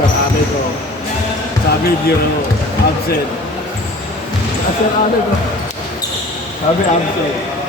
sa ate ko. Sa video, absent. Asa ang ate ko? Sabi absent.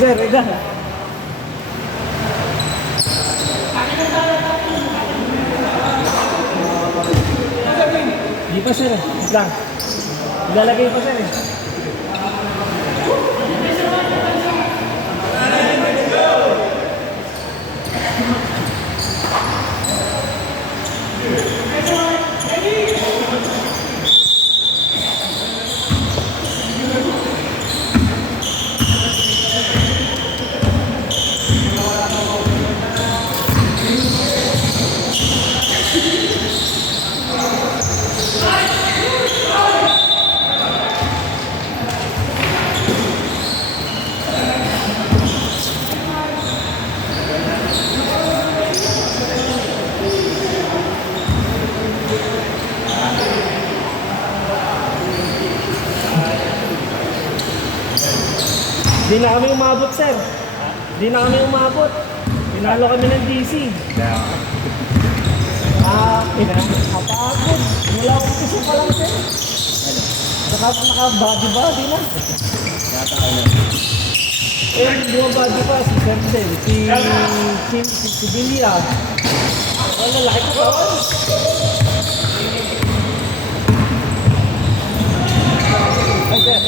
Sir, ida. Di pa sir, lang. Ilalagay pa sir. Di na kami umabot, sir. Di na kami umabot. Pinalo kami ng DC. Kapagod. Wala akong piso pa lang, sir. Naka-body na. Eh, bumabody pa si Sir Del, si Bilya. Wala, laki ko ba? Ay, sir.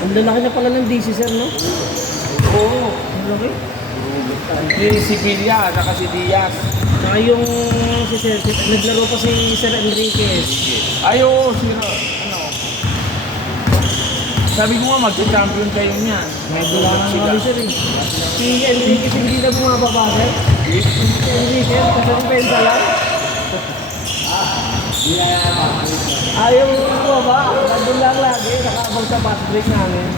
Ang lalaki na pala ng DC, sir, no? Oo. Ang laki. Si Villa, saka si Diaz. Saka yung si Sir, naglaro pa si Sir Enriquez. Ay, oo, sino? Ano? Sabi ko nga, mag-champion kayo niyan. Wala nga kami, sir, eh. Si Enriquez hindi na bumababa, sir. Si Enriquez, kasi ang penta lang. Ayaw mo ba? Nandun lang lagi, nakabang sa fast break namin.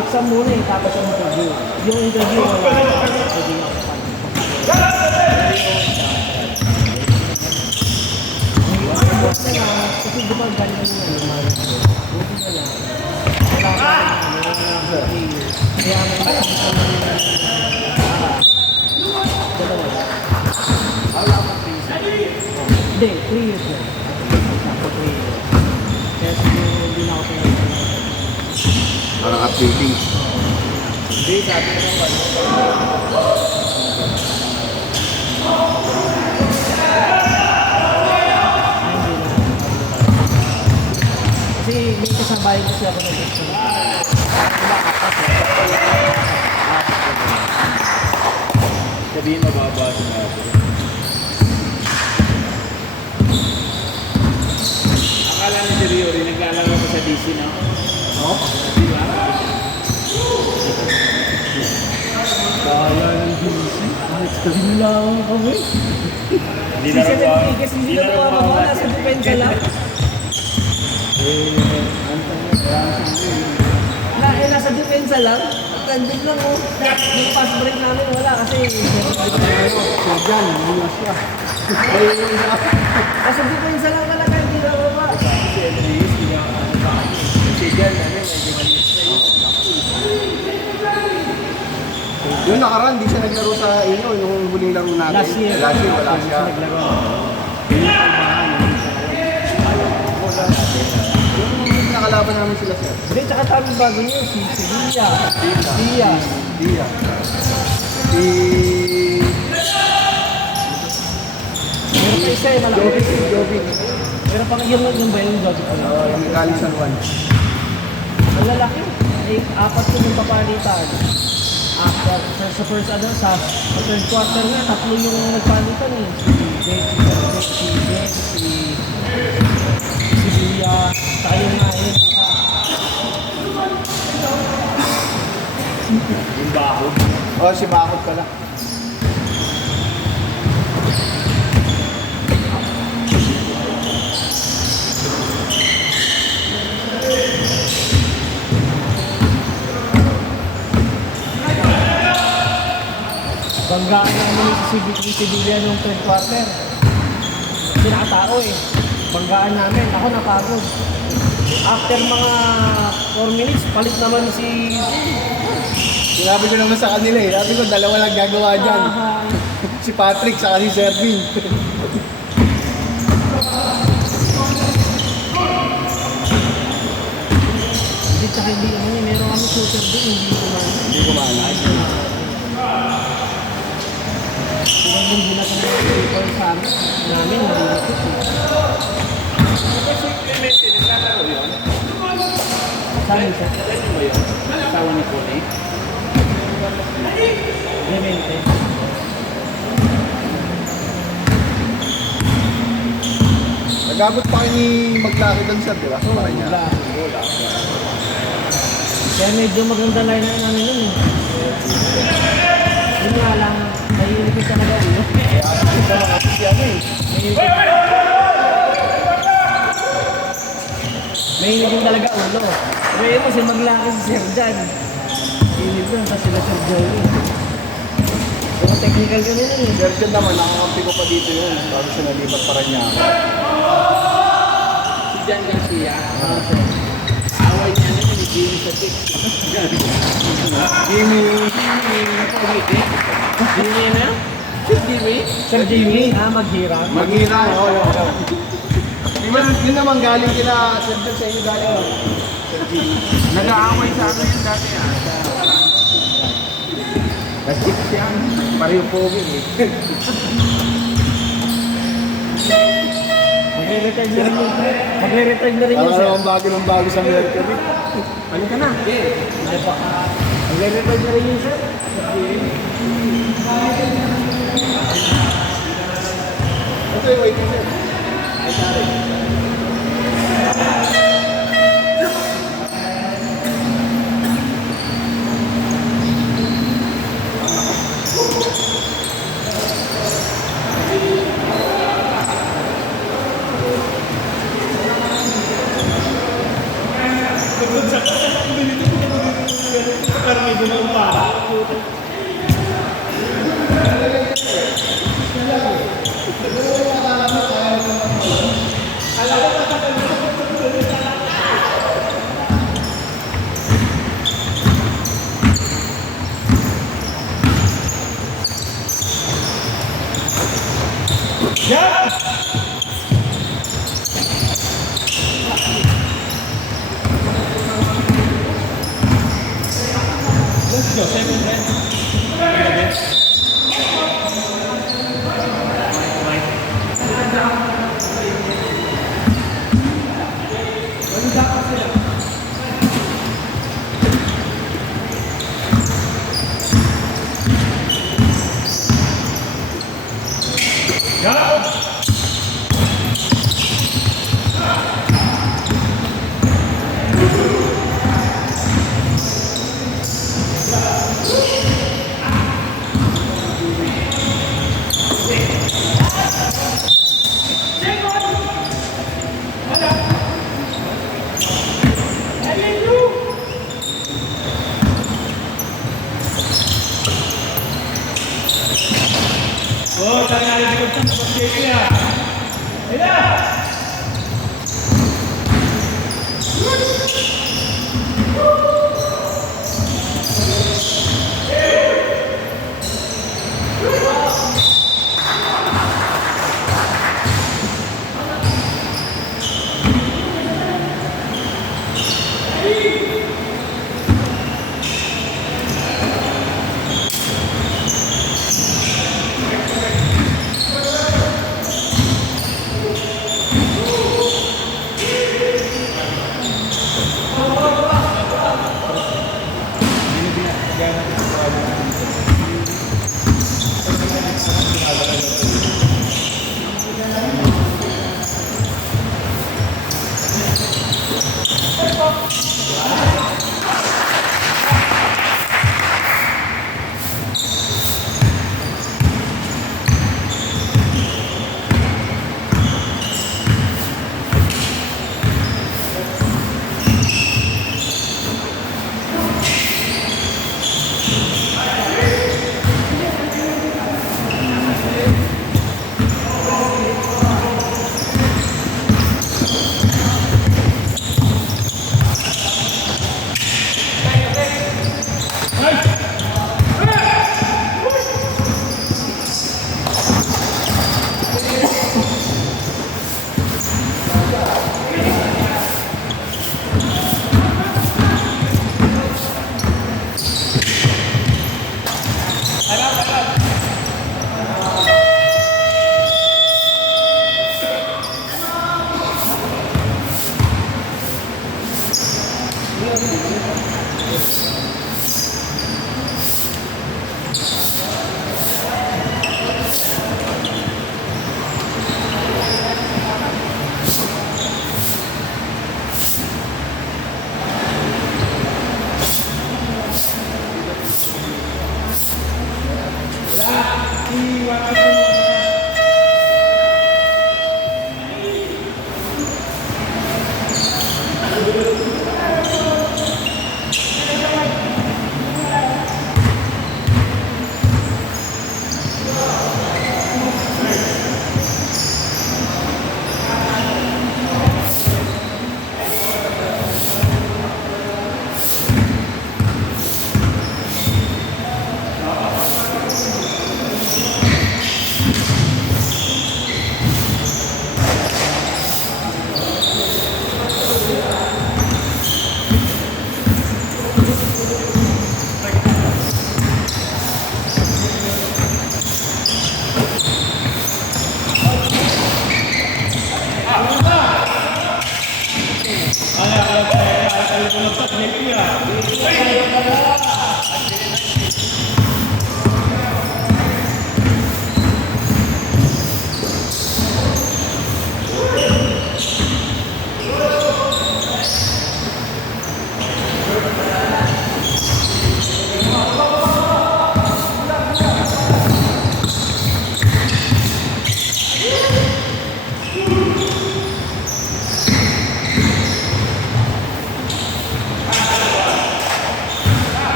Exam muna eh, tapos yung interview. Yung interview, kasi di ba galing yung lumaras ko? Buti na lang. Wala ka kaya may Hindi, 3 years lang. Sakto 3 years. Kaya siguro hindi na ako pinag-aaral. Parang updating. Hindi, sabi ko ano. Ay, hindi na. Kasi may kasabayan kasi ako na gusto. Sabihin mababa sa natin. Akala ni Deriori, naglalaro ko sa DC na. Oo. Di ba? Kaya ng GC. Alex, kasi nila ako kami. Hindi Hindi siya nag-iigas, hindi na mawawala, nasa depensa lang. Nasa depensa lang. Nandun lang oh. Yung pass break namin wala kasi So, dyan, muna siya. nasa depensa lang talaga, hindi na baba. Si Enriquez, hindi ako nakakita. Kasi dyan, medyo maliit na yun. Yung nakaraan, di siya naglaro sa inyo, yung huling laro natin. Last year. Last year, wala siya. Naglaro. Yung nakalaban namin sila sir. Hindi, tsaka tamang bago niyo, si Sevilla, Diaz. Dia. Si... Meron pa isa eh, malaki. Jovic. Meron pa yung ba yung Jovic? Yung Cali San Juan. Ang lalaki. Eh, 4 yung papalitan. After, sa first sa third quarter nga, 3 yung nagpalitan eh. Si Sevilla, saka yung Nain. Yung bakod. Oh, si Bakot pala. Banggaan namin si Sevilla nung third quarter. Kasi nakatao eh. Banggaan namin. Ako napagod. After mga 4 minutes, palit naman si... Sinabi ko naman sa kanila eh. Sabi ko, dalawa lang gagawa dyan. Ah, Si Patrick, saka si Servin. hindi tsaka hindi naman yun. Meron kami shooter din. Hindi kumain. Hindi kumalas. Sila hindi na kami people sa amin. Namin, hindi na ito. Kasi Clemente, naglalaro yun. Sabi siya, Ano ba yun? Asawa ni Pune. Clemente. Nagabot pa kayo ni Maglaki doon sir, di ba? Oo, Parang niya. wala. Kaya medyo maganda line na namin yun eh. Yun nga lang, naiinipin talaga ulo. Ito mga kasi ano eh. Naiinipin talaga ulo. Kaya mo si Maglaki si Sir Jan. Inip yun, tapos sila Sir Joey. Pero technical yun yun eh. Sergio naman, nakakampi ko pa dito yun. Bago siya nalipat para niya ako. Si Jan Garcia. Ah, sir. Away niya na ni Jimmy sa tick. Jimmy. Jimmy na? Si Jimmy? Sir Jimmy, maghirap. Maghira. Oo, yun. Yun naman galing kila Sergio sa inyo galing. no? Sir Jimmy. Nag-aaway sa amin yun dati Nag-chip siya. Pareho pogi eh. Magre-retire na rin yun. Magre-retire na rin yun, Parang sir. naman bago ng bago sa Mercury. Ano ka na? Magre-retire na rin yun, sir. Ito yung waiting sir. Ay, sorry. Alam ko Ito, 7 rin. Oh, tayo na rin dito sa pag-take niya. Ayan!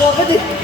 ko agad eh.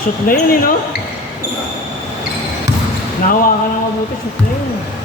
Shoot na yun eh, no? Nahawakan ng mabuti, shoot na yun.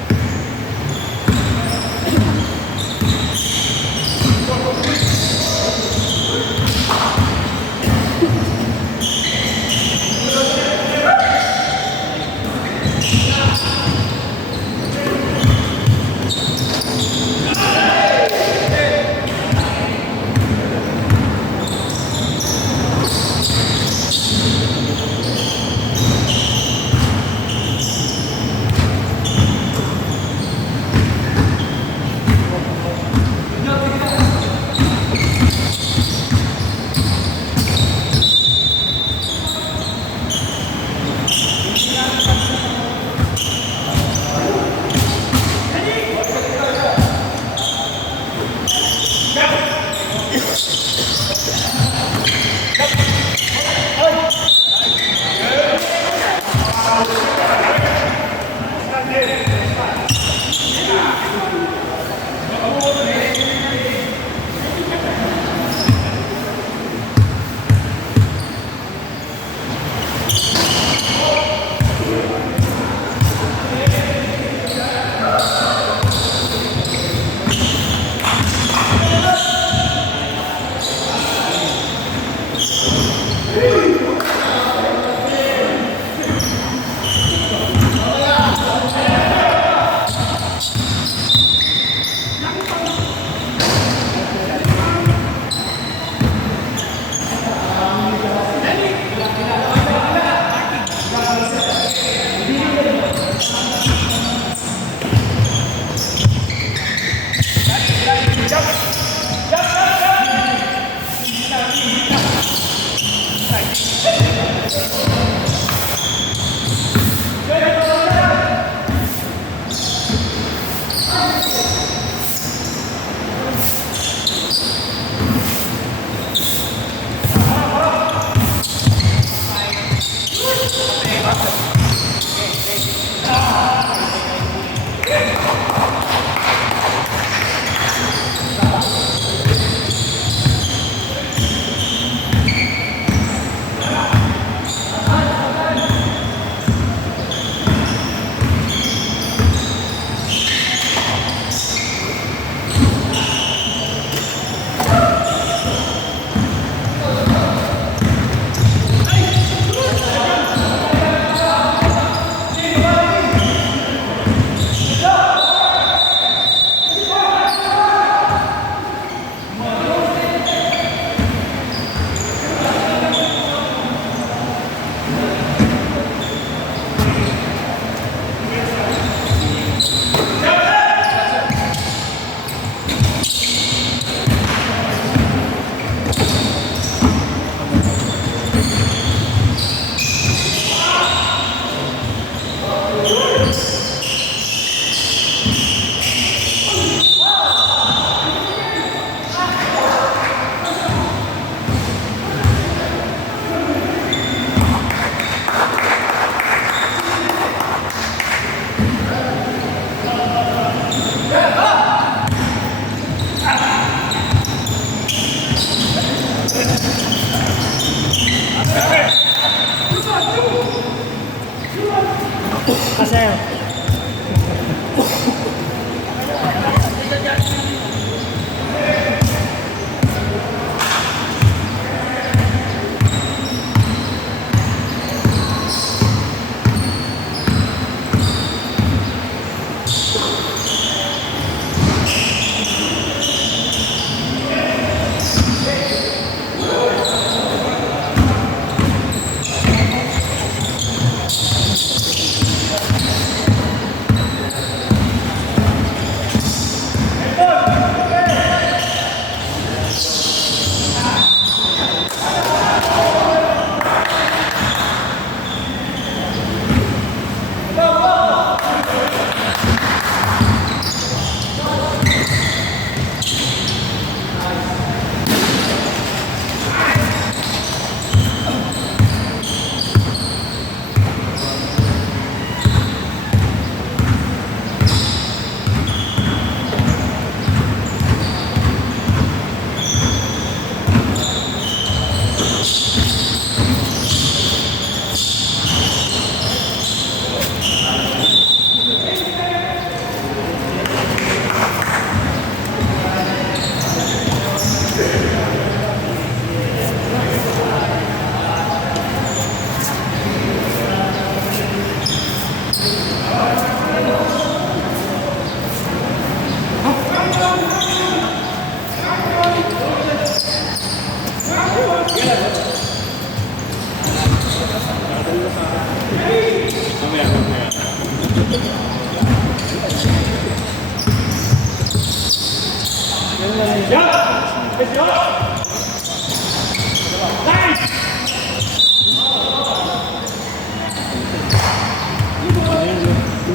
Kasi,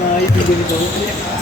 Nakaibigan ito. Nakaibigan.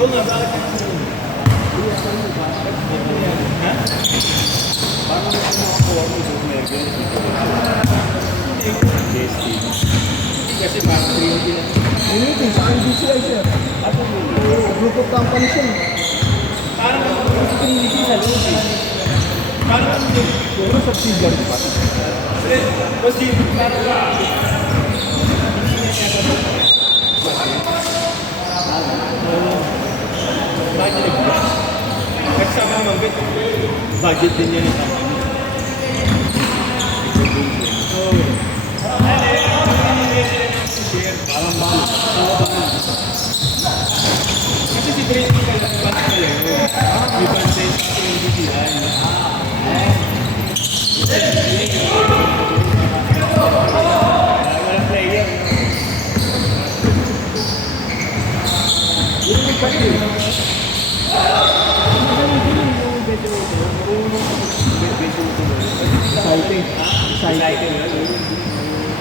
Oo nga, bakit? Ha? Parang nakakuha mo ito may kasi parang 3 din. Hindi, sa NBCI siya. Ato mo? Group of company siya. Parang ako sa Trinity sa loob eh. Parang ano yun? Puro subsidiary pa. Kasi parang budget. Kasi sa mga mabit, budget din yan ito. Parang kasi si Trinity ka lang ba na yun? May bantay sa Trinity yan. Walang player. Hindi pa rin. Exciting. Exciting.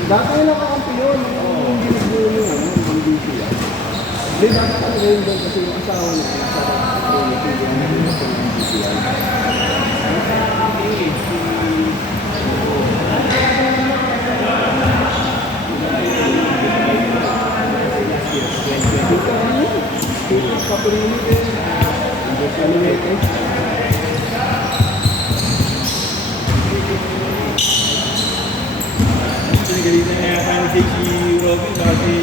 Dati yung nakakampi yun. Hindi nagbulo yun. Ang NBCI. Hindi, dati ka rin doon kasi yung asawa niya. Sa Trinity, yung nagbulo sa NBCI. Kapurini din. Animated. Sinigalitan na yata ni si Robin kasi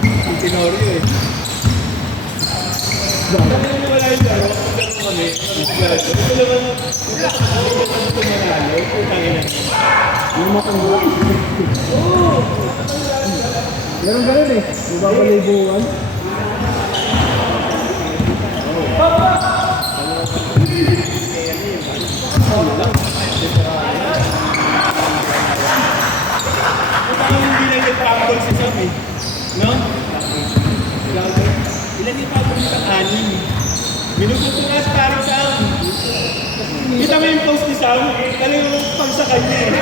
si Tenorio eh. Sabi nyo wala yung laro, kung kami, ito naman, ito manalo, putang ina. Yung matanggal. Oo! Meron ganun eh. Yung babalibuan. Hindi lang nagpapagol si Sam eh. No? Ilan yung pagod ng anim? Minuto nga sa parang Sam. Kita mo yung post ni Sam? Talagang pag sa kanya eh.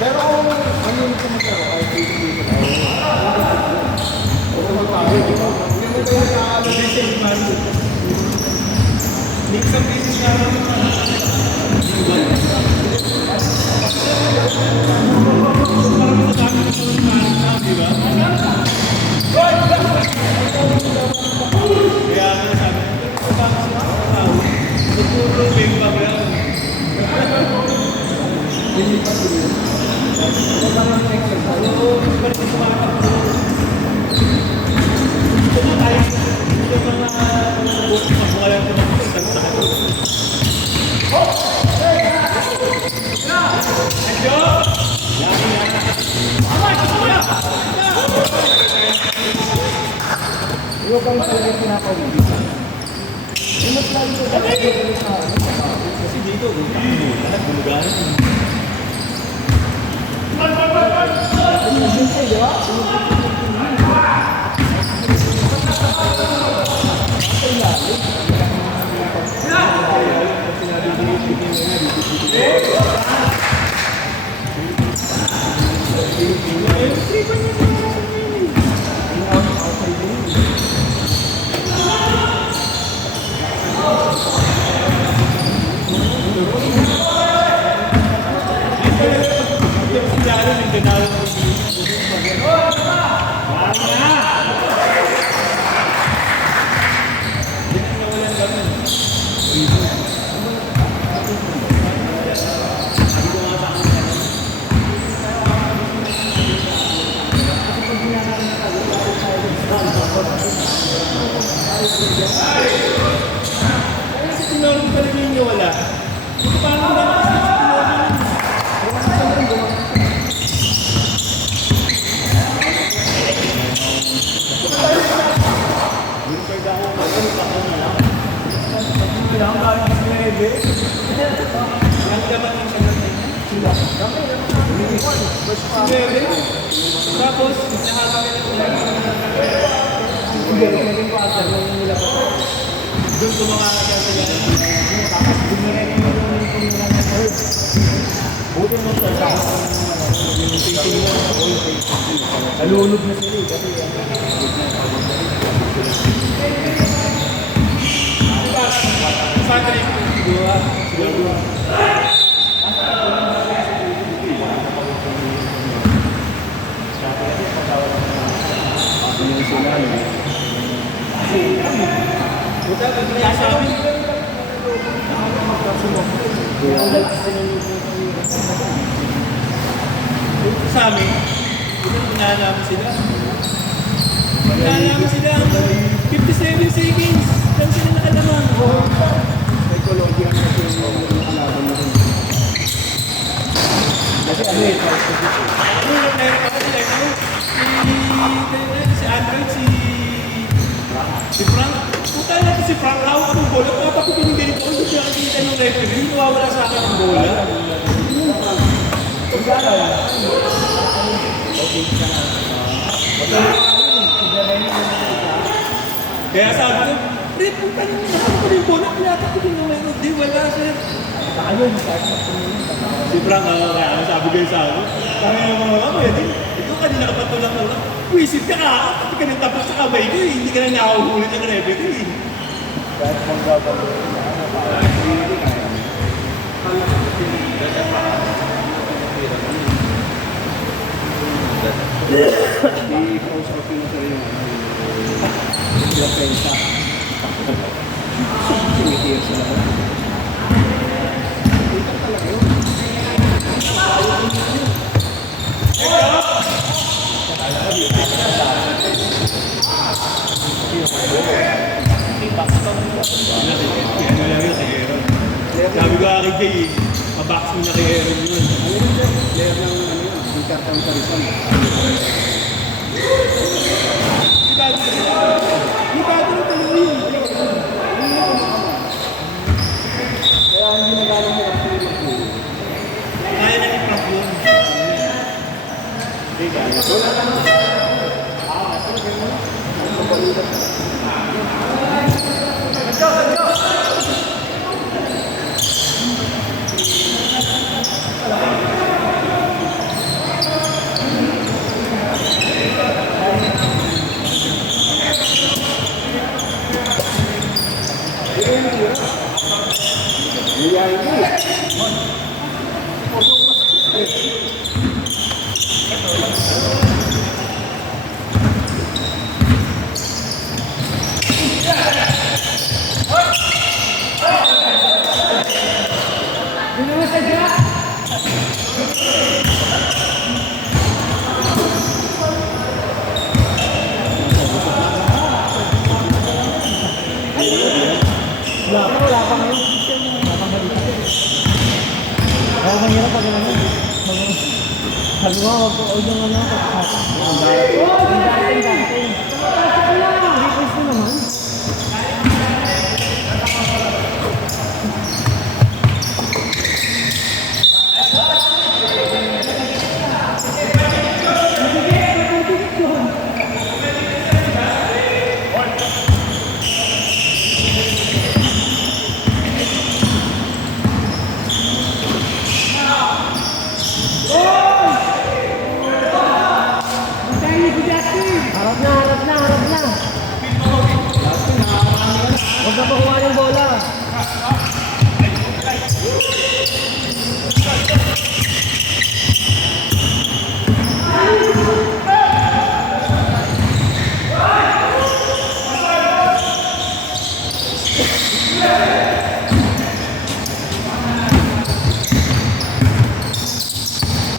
Pero ano yung kumagkaro? Ay, hindi ko Mix ang business nga naman. Parang masasabi ko sa parang Sam, di ba? Kaya nga sabi, bakit siya tao? Siguro may background. Oo, balik sa mga takbo. Ito na tayo. Yung mga magmukha lang ito sa akin. Yung bang talaga pinapawilisan? Yung mas lalo ko sa Kasi dito, anak gumagana. Siyempre, di ba? Kasi tinuro ko talaga yung wala. Paano mo naman kasi tapos, doon kumakain ka sa yan. Nalulog na sila kasi Patrick, siguro. Sa amin, pinanaman sila. Pinanaman sila 57 seconds. Lang sila nakalamang. psychology ang kasi yung kalaban na rin. Kasi ano eh, Ano yung player pa sila? Si Android, si Frank. Puta natin si Frank Rao ang bola. Kapag ko pinigilin ko, hindi siya nakikita ng referee. Nawawala sa akin ang bola. Kaya sabi ko, Red, puta nyo, nakapag ko yung bola. Pinatak ko din naman. Hindi, wala sir. ayun, Si Frank, kaya sabi ko sa akin, kaya yung mga pwede. Ito kanina ka patulak-tulak. Wisit ka ka, pati ka nang tapos sa kamay ko eh. Hindi ka na nakahuhulit ng referee eh. kahit manggabalo na ano, parang hindi kaya. I-close out yung sa rin yung depensa. Tumitiyos na lang. Ito talaga yun. Sabi ko akin kay maboxing na kay Aaron yun. Ano yun sir? Player ng ano yun, di kartang karisman. Di bago na talaga yun. Kaya hindi na gano'n hirap sila mag-play. Kaya na ni Frank yun. Wala ka Niyayin mo eh. Wala pa ngayon. Wala pang balita. Kaya mahirap pag ano. Sabi mo, huwag yung ano. Dating. Request mo naman. Harap na. Huwag na pakuha yung bola.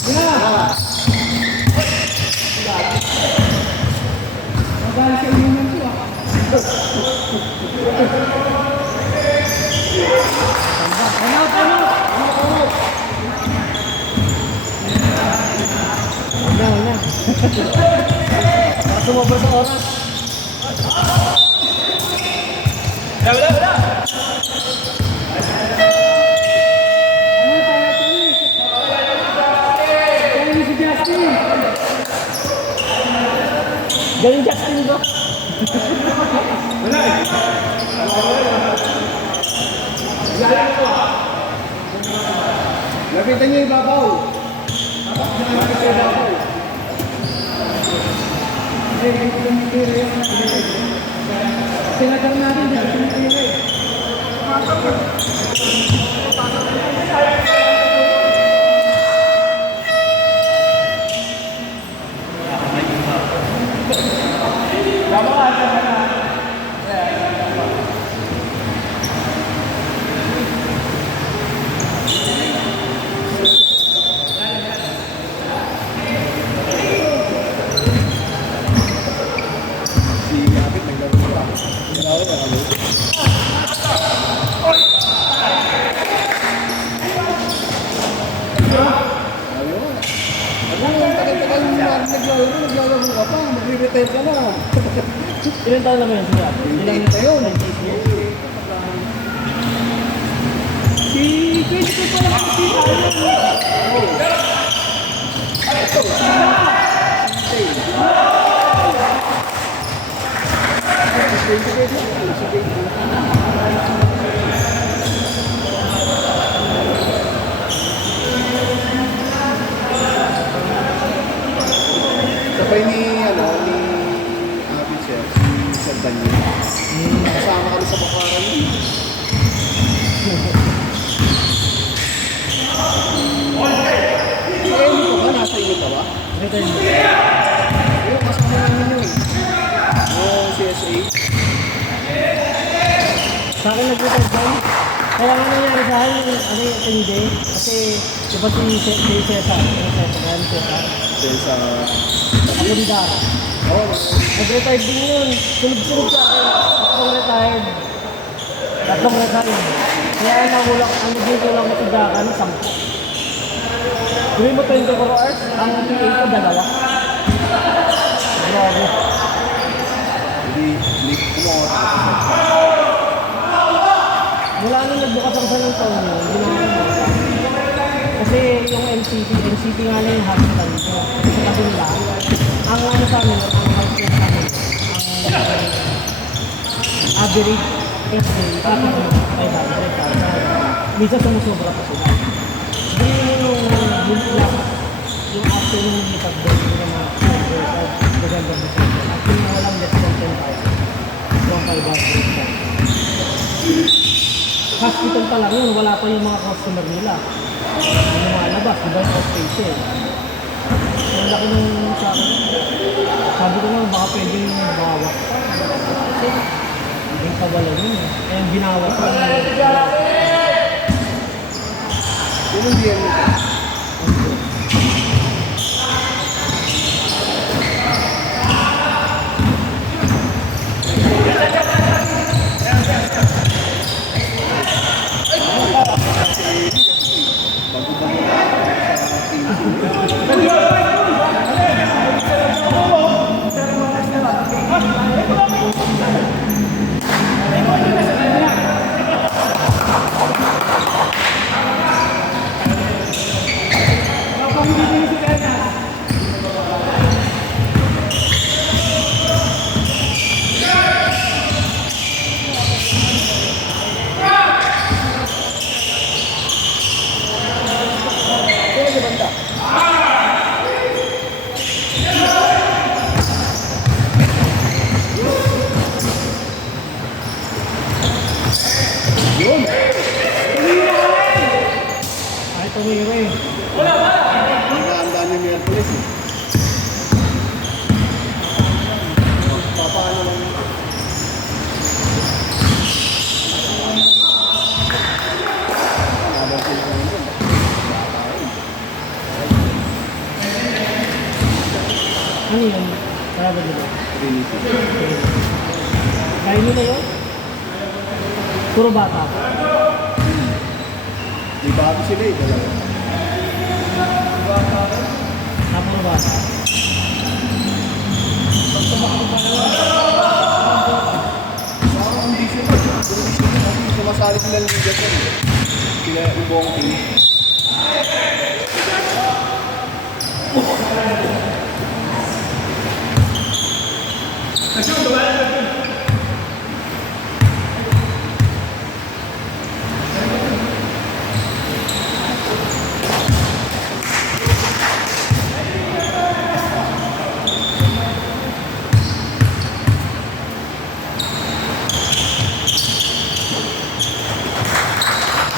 Wala. Sumobra sa oras. Wala. Galing Justin ba? Wala eh. Lapitan niyo yung babaw. Lapit sa babaw. Tinagal natin dyan. Si Lapit naglaro pa. Naglaro pa kami. Sabi mo, tagal-tagal mo naglalaro ka pa, magre-retire ka na. Ilan taon naman yun siya? Ilang na yun. Si Quincy pala si Sabay ni Abby Chef, si Sir Daniel. Nakasama kami sa bakaran yun. Si Emmy ko ba? Nasa inyo ka ba? Return mo. Ayun, kasama namin yun. Oo, CSA. Sa akin nag-return doon. Kaya nga nangyari sa akin, ano yung hindi. Kasi, di ba si Cesar? Dahil sa... Akundara. Oo, Nag-retired din yun. Sunod-sunod sa akin. Tatlong retired. Kaya nahulak, ang naging ko lang sa Dakan, 10. Gawin mo 24 hours, ang PA ko 2. Grabe. hindi kumot. Mula nung nagbukas ako sa ng taon yun, hindi na ako nagbukas. Kasi yung NCT nga lang yung hospital ko. Kasi kasi nila, ang ano sa amin, ang market sa amin, ang average plus day, ating 500,000. Minsan sumusobra pa sila. Hindi yung lang, yung after nung lipat doon, yung mga November, December, at yung walang less than 10,000, yung 500,000. Hospital pa lang yun, wala pa yung mga customer nila. Yung mga labas, di ba yung outpatient? Ang laki nung sa akin. Sabi ko lang, baka pwedeng bawas pa. Kasi, hindi pa wala yun eh. Kaya binawas ko lang. Yun ang diyan mo. Yun! Ay, tumira eh. Nagahanda niyo Miyerkules eh. Papaano lang yun? Nabang sila naman yun. Ano yun? Kaya ba dito? Trinity. Kaya nila yun? Puro bata. Di bago sila eh, dalawa. Puro bata. Parang hindi sila. Pero hindi sila kasi sumasali sila ng liga ko. Sila yung buong team.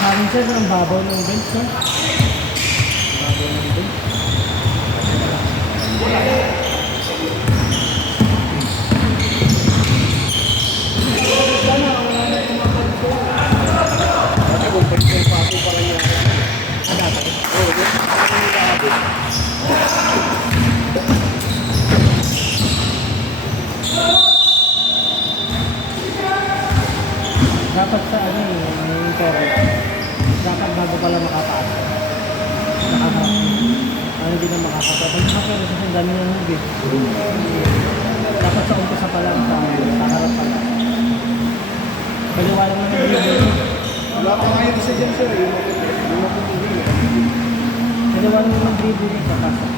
Sabi siya ng babaw ng bench, no? Babaw ng bench. Kasi kung pag-pag paso pa lang yan. Oo, yun. Ano yung nakabit? Dapat sa ano yung toro. Dapat bago pala makataas. Nakaharap. Hindi na makakataas. Pag nakapero kasi ang dami ng hubig. Dapat sa umpisa pa lang sa harap pa lang. Paliwanag na ng video. Wala pa ngayon isa dyan sir. Yung mapupundi. Paliwanag na ng video sa pasok.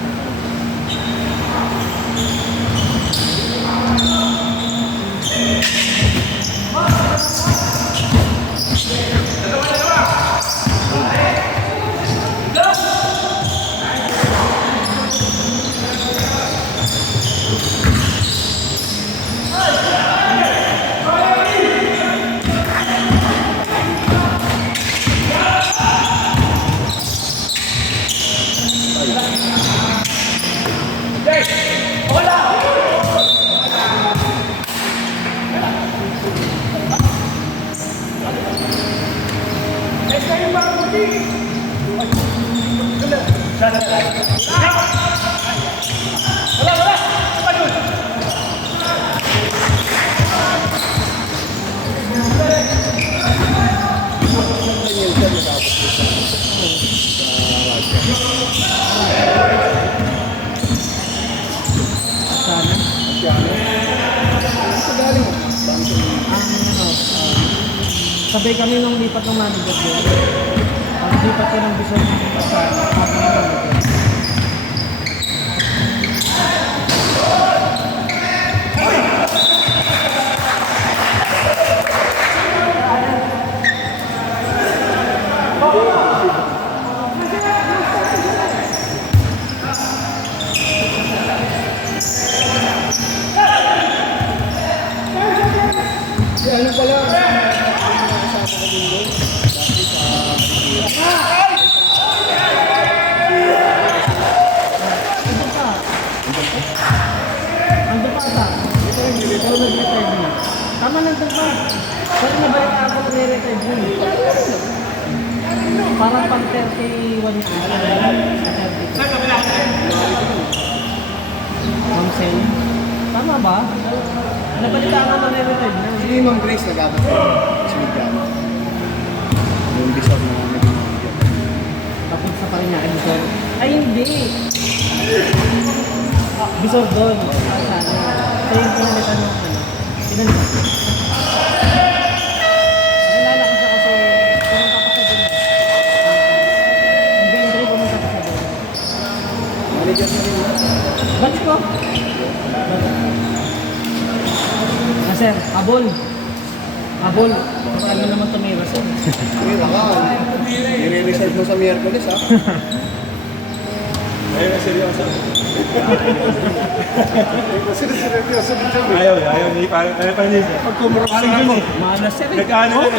Sana. Sabay kami nung lipat ng manager doon. Ang lipat ko ng Bison sa happy ng manager. Ando pa ata. Ito rin, ito nag-retrieve na. Tama nandun pa. Pwede na ba yung ako nag-retrieve mo? Parang pang 31 yung Sir, kabila ko sir. Ma'am Sen. Tama ba? Nabalita ka nag-retrieve na. Hindi Ma'am Grace nag-abot ko. Sinigyan. Yung bisag na naging manager. Tapos sa pa rin niya, Bisor. Ay, hindi! Bisor doon. Sa yung pinalitan ng ano. Pinalitan. Nalala ko siya kasi pumunta pa siya doon. Ang Bendry pumunta pa siya doon. Manager na rin. Batch ko? Ah, sir, abol. Abol. Baka ano naman tumira, sir. Tumira ka. I-reserve mo sa Miyerkules ha. Ayaw na seryoso. Kasi seryoso din siya. Ayaw, ayaw. Parang, parang, Pag kumurap parang, Malas, sir. nag-ano na.